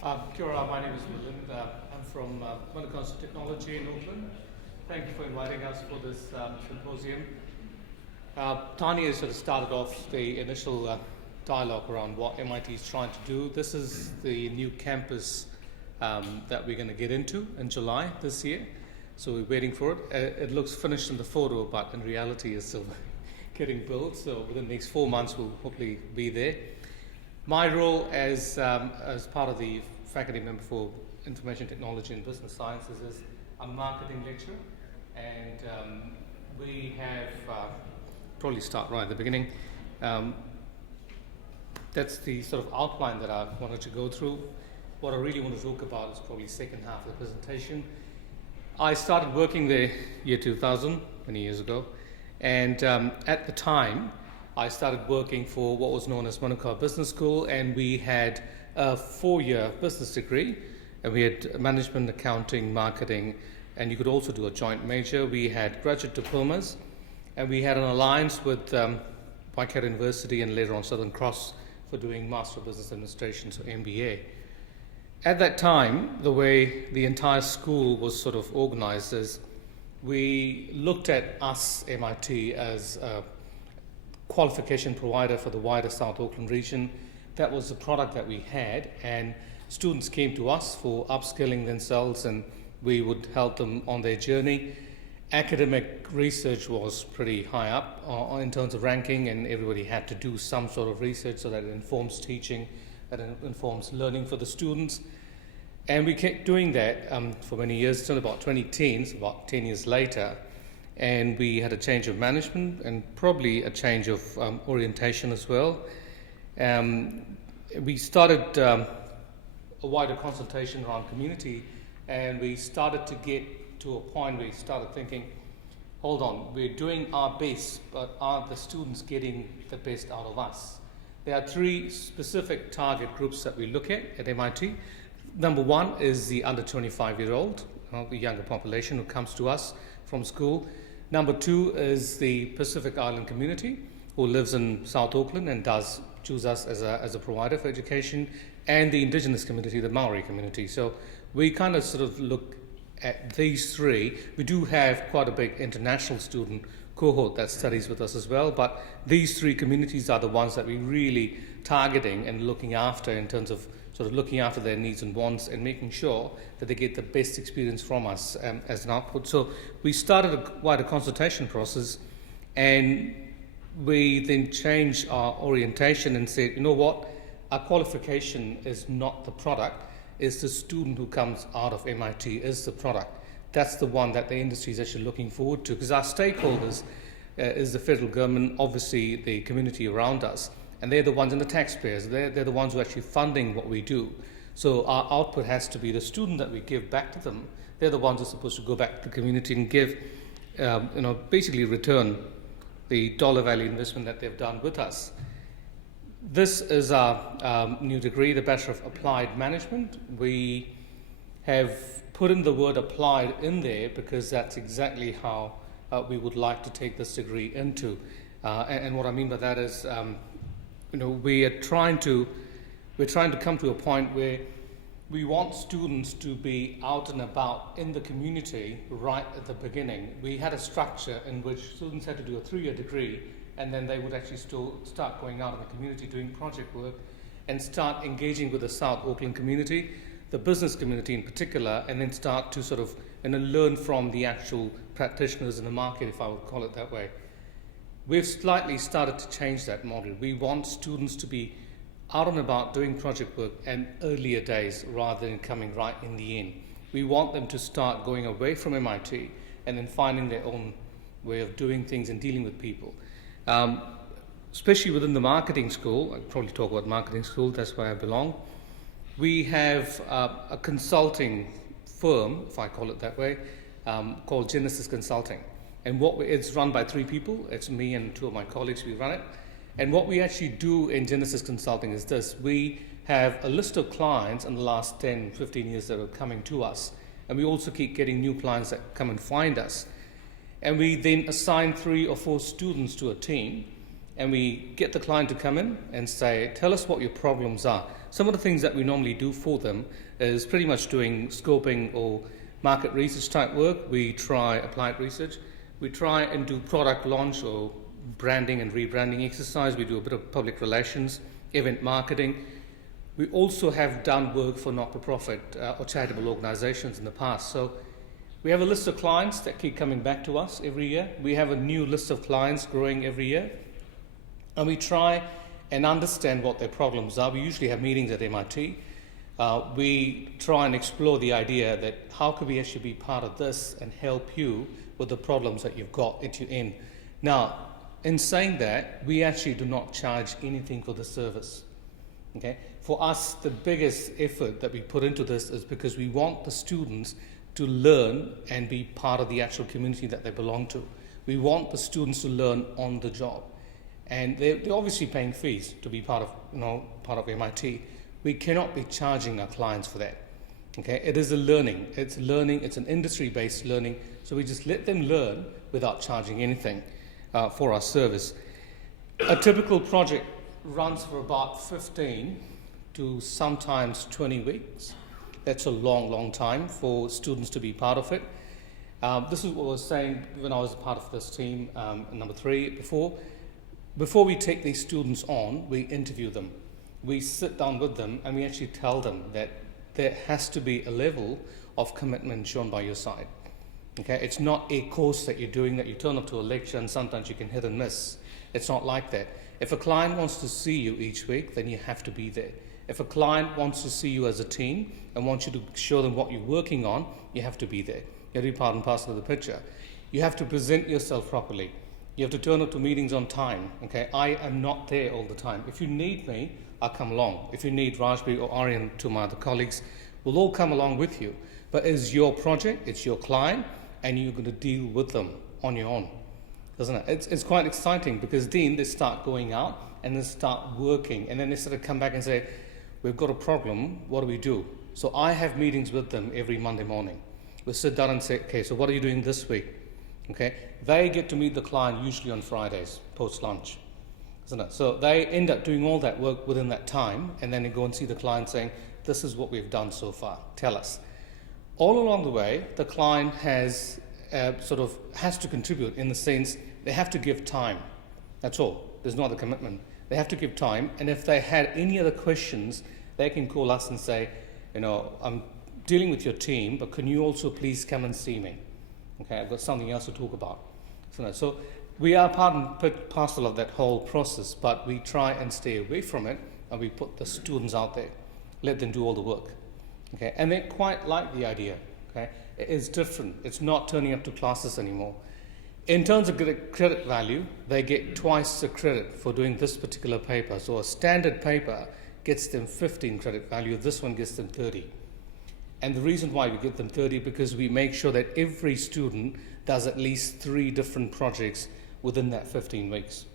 Kia ora, my name is Milind. I'm from Mandlik Technology in Auckland. Thank you for inviting us for this symposium. Tanya sort of started off the initial dialogue around what MIT is trying to do. This is the new campus that we're going to get into in July this year. So we're waiting for it. It looks finished in the photo, but in reality it's still getting built. So within the next 4 months we'll hopefully be there. My role as part of the faculty member for Information Technology and Business Sciences is a marketing lecturer, and we have probably start right at the beginning. That's the sort of outline that I wanted to go through. What I really want to talk about is probably the second half of the presentation. I started working there year 2000, many years ago, and at the time I started working for what was known as Manukau Business School, and we had a 4-year business degree, and we had management, accounting, marketing, and you could also do a joint major. We had graduate diplomas, and we had an alliance with Waikato University and later on Southern Cross for doing Master of Business Administration, so MBA. At that time, the way the entire school was sort of organized is we looked at us, MIT, as a qualification provider for the wider South Auckland region. That was the product that we had, and students came to us for upskilling themselves, and we would help them on their journey. Academic research was pretty high up in terms of ranking, and everybody had to do some sort of research so that it informs teaching, that it informs learning for the students. And we kept doing that for many years, till about 2010, so about 10 years later. And we had a change of management and probably a change of orientation as well. We started a wider consultation around community, and we started to get to a point where we started thinking, hold on, we're doing our best, but are the students getting the best out of us? There are 3 specific target groups that we look at MIT. Number 1 is the under 25-year-old, the younger population who comes to us from school. Number 2 is the Pacific Island community who lives in South Auckland and does choose us as a provider for education, and the Indigenous community, the Maori community. So we kind of sort of look at these 3. We do have quite a big international student cohort that studies with us as well, but these 3 communities are the ones that we're really targeting and looking after in terms of sort of looking after their needs and wants and making sure that they get the best experience from us as an output. So we started a wider consultation process, and we then changed our orientation and said, you know what, our qualification is not the product, it's the student who comes out of MIT is the product. That's the one that the industry is actually looking forward to, because our stakeholders is the federal government, obviously the community around us, and they're the ones, and the taxpayers, they're the ones who are actually funding what we do. So our output has to be the student that we give back to them. They're the ones who are supposed to go back to the community and give, basically return the dollar value investment that they've done with us. This is our new degree, the Bachelor of Applied Management. We have put in the word applied in there because that's exactly how we would like to take this degree into. And what I mean by that is, we're trying to come to a point where we want students to be out and about in the community right at the beginning. We had a structure in which students had to do a 3-year degree, and then they would actually start going out in the community doing project work and start engaging with the South Auckland community, the business community in particular, and then start to sort of learn from the actual practitioners in the market, if I would call it that way. We've slightly started to change that model. We want students to be out and about doing project work in earlier days rather than coming right in the end. We want them to start going away from MIT and then finding their own way of doing things and dealing with people. Especially within the marketing school, I'll probably talk about marketing school, that's where I belong. We have a consulting firm, if I call it that way, called Genesis Consulting. And it's run by 3 people. It's me and 2 of my colleagues, we run it. And what we actually do in Genesis Consulting is this. We have a list of clients in the last 10, 15 years that are coming to us. And we also keep getting new clients that come and find us. And we then assign 3 or 4 students to a team, and we get the client to come in and say, tell us what your problems are. some of the things that we normally do for them is pretty much doing scoping or market research type work. We try applied research. We try and do product launch or branding and rebranding exercise. We do a bit of public relations, event marketing. We also have done work for not-for-profit or charitable organizations in the past. So we have a list of clients that keep coming back to us every year. We have a new list of clients growing every year. And we try and understand what their problems are. We usually have meetings at MIT. We try and explore the idea that how could we actually be part of this and help you with the problems that you've got in. Now, in saying that, we actually do not charge anything for the service. Okay? For us, the biggest effort that we put into this is because we want the students to learn and be part of the actual community that they belong to. We want the students to learn on the job. And they're obviously paying fees to be part of MIT. We cannot be charging our clients for that. Okay, it is a learning. It's learning. It's an industry-based learning. So we just let them learn without charging anything for our service. A typical project runs for about 15 to sometimes 20 weeks. That's a long, long time for students to be part of it. This is what I was saying when I was part of this team, number 3 before. Before we take these students on, we interview them. We sit down with them and we actually tell them that there has to be a level of commitment shown by your side. Okay? It's not a course that you're doing that you turn up to a lecture and sometimes you can hit and miss. It's not like that. If a client wants to see you each week, then you have to be there. If a client wants to see you as a team and wants you to show them what you're working on, you have to be there. You have to be part and parcel of the picture. You have to present yourself properly. You have to turn up to meetings on time. Okay? I am not there all the time. If you need me, I'll come along. If you need Rajbi or Aryan, to my other colleagues, we'll all come along with you. But it's your project, it's your client, and you're going to deal with them on your own, isn't it? It's quite exciting because then they start going out and they start working, and then they sort of come back and say, we've got a problem, what do we do? So I have meetings with them every Monday morning. We'll sit down and say, okay, so what are you doing this week? Okay, they get to meet the client usually on Fridays, post-lunch. Isn't it? So they end up doing all that work within that time, and then they go and see the client saying, this is what we've done so far, tell us. All along the way, the client has to contribute in the sense they have to give time. That's all. There's no other commitment. They have to give time, and if they had any other questions, they can call us and say, I'm dealing with your team, but can you also please come and see me? Okay, I've got something else to talk about. So we are part and parcel of that whole process, but we try and stay away from it, and we put the students out there, let them do all the work. Okay, and they quite like the idea. Okay, it is different. It's not turning up to classes anymore. In terms of credit value, they get twice the credit for doing this particular paper. So a standard paper gets them 15 credit value. This one gets them 30. And the reason why we give them 30 because we make sure that every student does at least 3 different projects within that 15 weeks.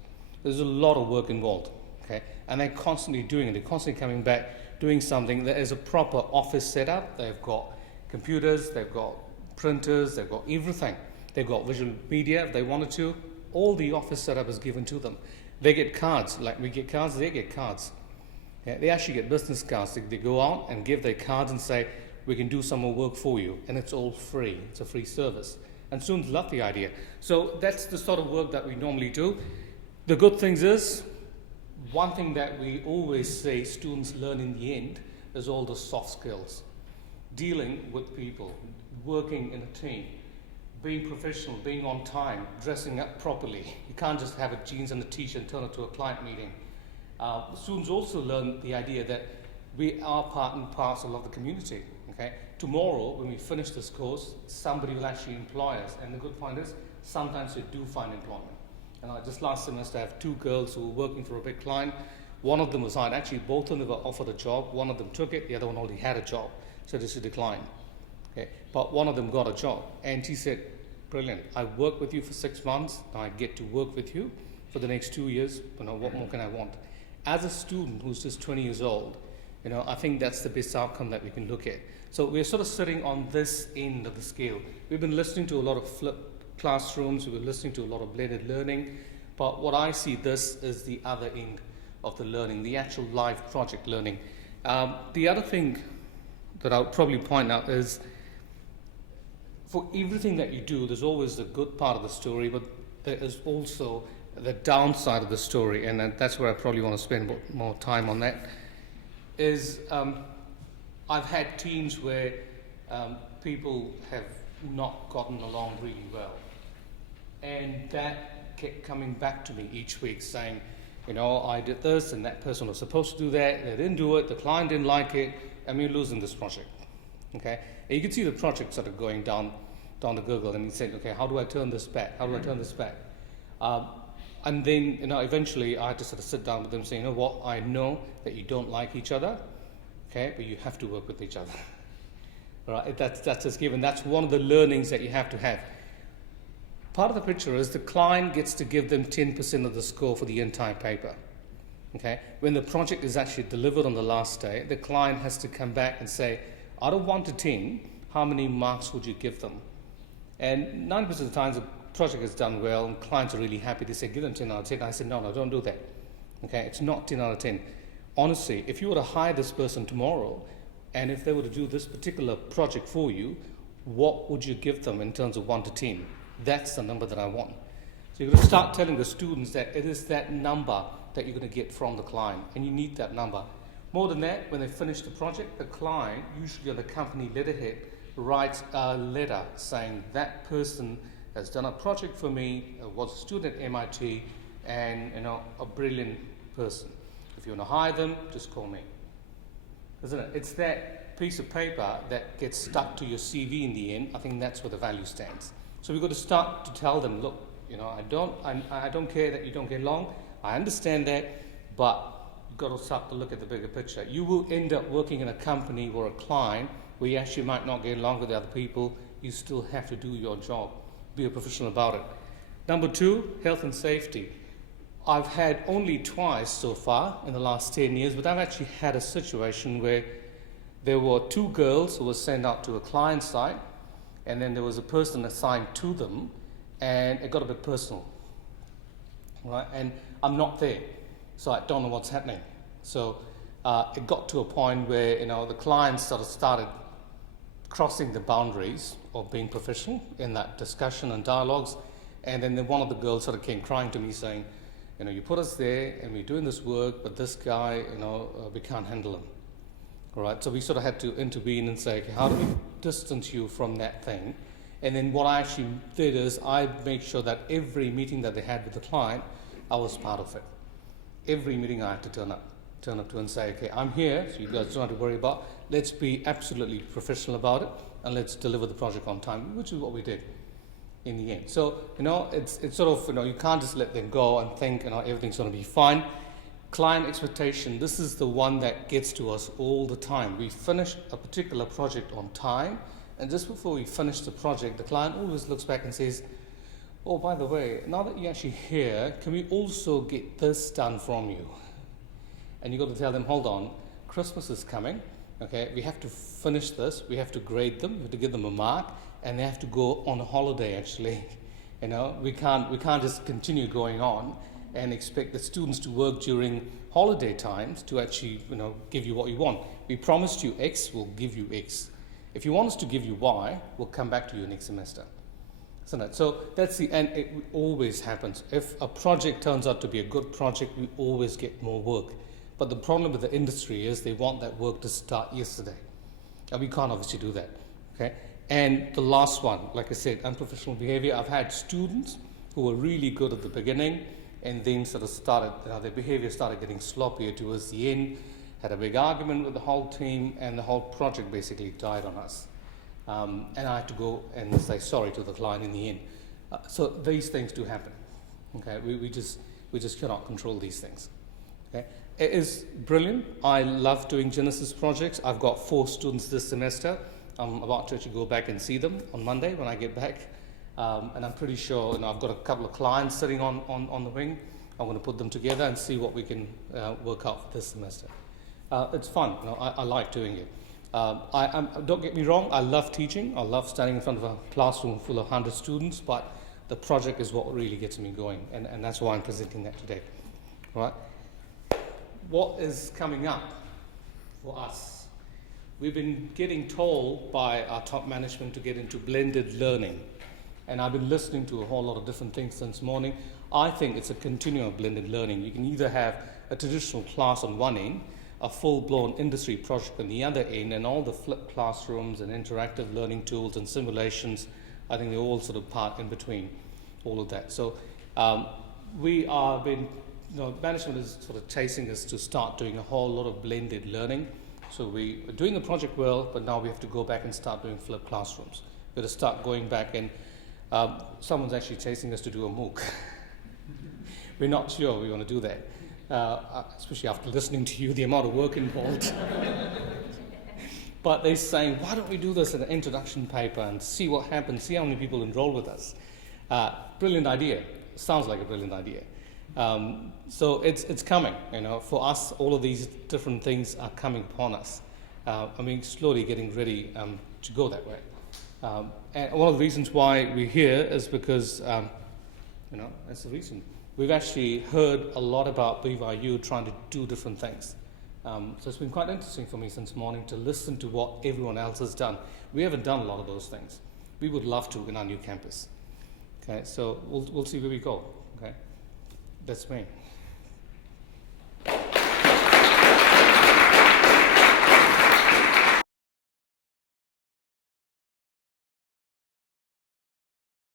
There's a lot of work involved, okay? And they're constantly doing it. They're constantly coming back, doing something that is a proper office setup. They've got computers, they've got printers, they've got everything. They've got visual media if they wanted to. All the office setup is given to them. They get cards, like we get cards, they get cards. Yeah, they actually get business cards. They go out and give their cards and say, we can do some more work for you, and it's all free. It's a free service. And students love the idea. So that's the sort of work that we normally do. The good things is, one thing that we always say students learn in the end is all the soft skills. Dealing with people, working in a team, being professional, being on time, dressing up properly. You can't just have a jeans and a t-shirt and turn it to a client meeting. Students also learn the idea that we are part and parcel of the community. Okay? Tomorrow, when we finish this course, somebody will actually employ us. And the good point is, sometimes we do find employment. And just last semester, I have 2 girls who were working for a big client. One of them was hired. Actually, both of them were offered a job. One of them took it. The other one already had a job. So she declined. Okay? But one of them got a job. And she said, brilliant. I worked with you for 6 months. Now I get to work with you for the next 2 years. What more can I want? As a student who's just 20 years old, I think that's the best outcome that we can look at. So we're sort of sitting on this end of the scale. We've been listening to a lot of flipped classrooms. We've been listening to a lot of blended learning. But what I see, this is the other end of the learning, the actual live project learning. The other thing that I'll probably point out is, for everything that you do, there's always the good part of the story, but there is also the downside of the story, and that's where I probably want to spend more time on that, is I've had teams where people have not gotten along really well, and that kept coming back to me each week saying, I did this and that person was supposed to do that, they didn't do it, the client didn't like it, and we're losing this project. Okay, and you can see the project sort of going down the gurgle, and you say, okay, how do I turn this back? How do I turn this back? And then, eventually I had to sort of sit down with them and say, what, I know that you don't like each other, okay, but you have to work with each other. All right, that's just given. That's one of the learnings that you have to have. Part of the picture is the client gets to give them 10% of the score for the entire paper. Okay, when the project is actually delivered on the last day, the client has to come back and say, out of 1 to 10, how many marks would you give them? And 90% of the times the project is done well and clients are really happy. They say, give them 10 out of 10. I said, no, don't do that. Okay, it's not 10 out of 10. Honestly, if you were to hire this person tomorrow, and if they were to do this particular project for you, what would you give them in terms of 1 to 10? That's the number that I want. So you're going to start telling the students that it is that number that you're going to get from the client, and you need that number. More than that, when they finish the project, the client, usually on the company letterhead, writes a letter saying that person has done a project for me, was a student at MIT, and a brilliant person. If you want to hire them, just call me. Isn't it? It's that piece of paper that gets stuck to your CV in the end. I think that's where the value stands. So we've got to start to tell them, look, I don't care that you don't get along. I understand that, but you've got to start to look at the bigger picture. You will end up working in a company or a client where you actually might not get along with the other people. You still have to do your job. Be a professional about it. Number 2, health and safety. I've had only twice so far in the last 10 years, but I've actually had a situation where there were 2 girls who were sent out to a client site, and then there was a person assigned to them, and it got a bit personal. Right? And I'm not there, so I don't know what's happening. So it got to a point where the clients sort of started crossing the boundaries of being professional in that discussion and dialogues, and then one of the girls sort of came crying to me saying, you put us there and we're doing this work, but this guy, we can't handle him. All right, so we sort of had to intervene and say, okay, how do we distance you from that thing? And then what I actually did is I made sure that every meeting that they had with the client, I was part of it. Every meeting I had to turn up to and say, okay, I'm here, so you guys don't have to worry about. Let's be absolutely professional about it, and let's deliver the project on time, which is what we did in the end. So, it's sort of, you can't just let them go and think, everything's going to be fine. Client expectation, this is the one that gets to us all the time. We finish a particular project on time, and just before we finish the project, the client always looks back and says, oh, by the way, now that you're actually here, can we also get this done from you? And you've got to tell them, hold on, Christmas is coming, okay, we have to finish this, we have to grade them, we have to give them a mark, and they have to go on a holiday actually. We can't just continue going on and expect the students to work during holiday times to actually, give you what you want. We promised you X, we'll give you X. If you want us to give you Y, we'll come back to you next semester. So that's and it always happens. If a project turns out to be a good project, we always get more work. But the problem with the industry is they want that work to start yesterday. And we can't obviously do that. Okay? And the last one, like I said, unprofessional behavior. I've had students who were really good at the beginning and then sort of started, their behavior started getting sloppier towards the end, had a big argument with the whole team, and the whole project basically died on us. And I had to go and say sorry to the client in the end. So these things do happen. Okay, we just cannot control these things. Okay, it is brilliant. I love doing Genesis projects. I've got 4 students this semester. I'm about to actually go back and see them on Monday when I get back. And I'm pretty sure, I've got a couple of clients sitting on the wing. I'm going to put them together and see what we can work out for this semester. It's fun. I like doing it. Don't get me wrong, I love teaching. I love standing in front of a classroom full of 100 students, but the project is what really gets me going, and that's why I'm presenting that today. All right? What is coming up for us. We've been getting told by our top management to get into blended learning. And I've been listening to a whole lot of different things since morning. I think it's a continuum of blended learning. You can either have a traditional class on one end, a full-blown industry project on the other end, and all the flipped classrooms and interactive learning tools and simulations. I think they're all sort of part in between all of that. So we are been, management is sort of chasing us to start doing a whole lot of blended learning. So we are doing the project well, but now we have to go back and start doing flipped classrooms. We've got to start going back, and someone's actually chasing us to do a MOOC. We're not sure we want to do that. Especially after listening to you, the amount of work involved. But they're saying, why don't we do this in an introduction paper and see what happens, see how many people enroll with us. Brilliant idea. Sounds like a brilliant idea. So it's coming. For us, all of these different things are coming upon us. Slowly getting ready to go that way. And one of the reasons why we're here is because, that's the reason. We've actually heard a lot about BYU trying to do different things. So it's been quite interesting for me since morning to listen to what everyone else has done. We haven't done a lot of those things. We would love to in our new campus. Okay, so we'll see where we go. Okay, that's me.